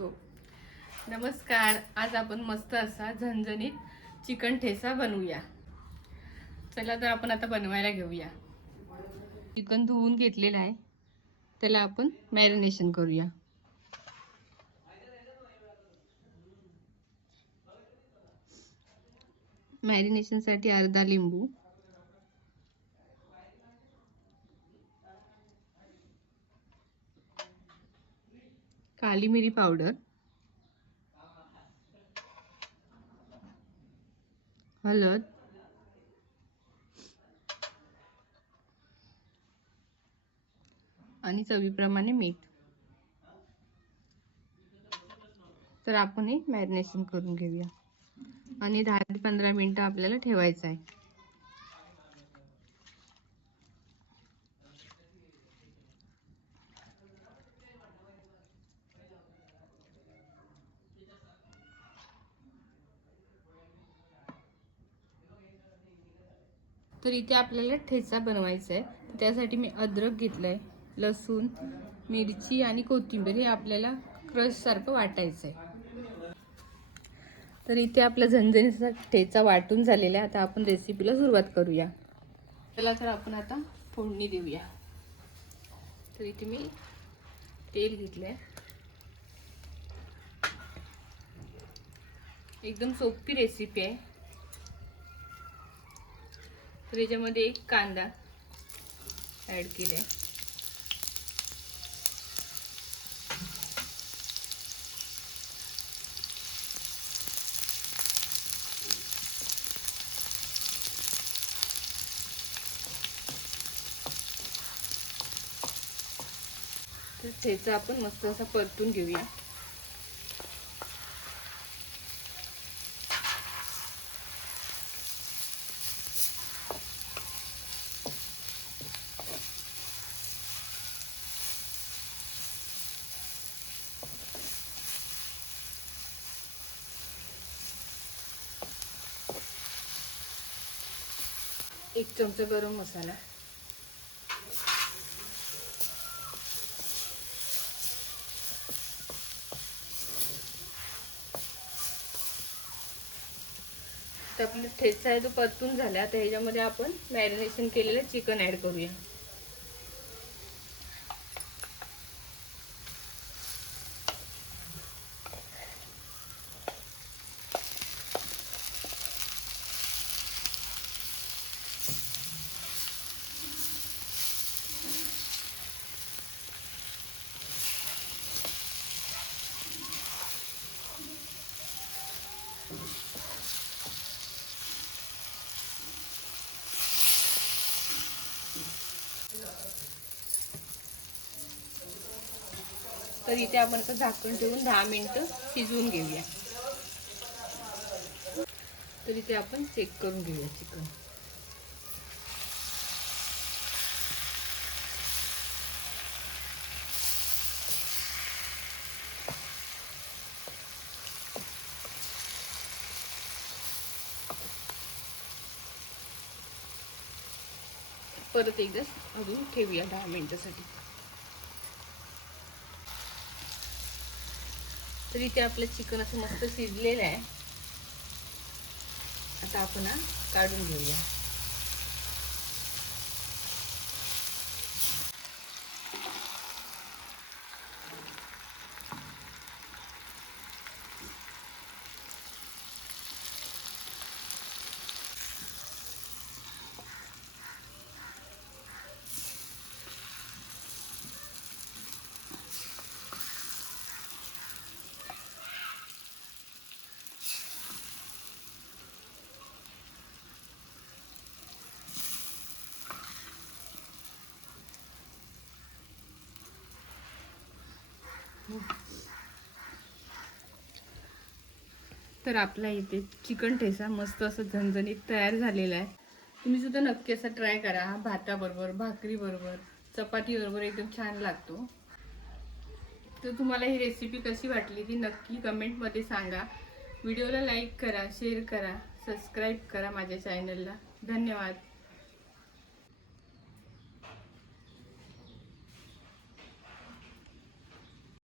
हो. नमस्कार आज आपण मस्त असा झणझणीत चिकन ठेचा बनवूया. चला तर आपण आता बनवायला घेऊया. चिकन धुवून घेतलेलं आहे. त्याला आपण मॅरिनेशन करूया. मॅरिनेशनसाठी अर्धा लिंबू. काली मिरी पावडर. हळद. आणि चवीप्रमाणे मीठ. तर आपण हे मॅरिनेशन करून घेऊया. आणि दहा ते पंधरा मिनिटं आपल्याला ठेवायचं आहे. तर इथे आपल्याला ठेचा बनवायचा आहे त्यासाठी मी अद्रक घेतलं आहे लसूण मिरची आणि कोथिंबीर हे आपल्याला क्रशसारखं वाटायचं आहे तर इथे आपला झणझणीचा ठेचा वाटून झालेला आहे. आता आपण रेसिपीला सुरुवात करूया. चला तर आपण आता फोडणी देऊया. तर इथे मी तेल घेतलं आहे एकदम सोपी रेसिपी आहे. तर याच्यामध्ये एक कांदा ॲड केला आहे तर त्याचा आपण मस्त असा परतून घेऊया. एक चमचा गरम मसाला. तर आपलं ठेचा आहे तो परतून झाला. आता ह्याच्यामध्ये आपण मॅरिनेशन केलेलं चिकन ॲड करूया. तर इथे आपण असं झाकण ठेवून दहा मिनटं शिजवून घेऊया. तर इथे आपण चेक करून घेऊया चिकन. परत एकदा अजून ठेवूया दहा मिनटासाठी. तर इथे आपलं चिकन असं मस्त शिजलेलं आहे. आता आपण काढून घेऊया. तर आपला इथे चिकन ठेसा मस्त असं झणझणीत तयार झालेला आहे. तुम्ही सुद्धा नक्की असा ट्राय करा. हा भाताबरोबर भाकरीबरोबर चपातीबरोबर एकदम छान लागतो. तर तुम्हाला ही रेसिपी कशी वाटली ती नक्की कमेंटमध्ये सांगा. व्हिडिओला लाईक करा शेअर करा सबस्क्राईब करा माझ्या चॅनलला धन्यवाद.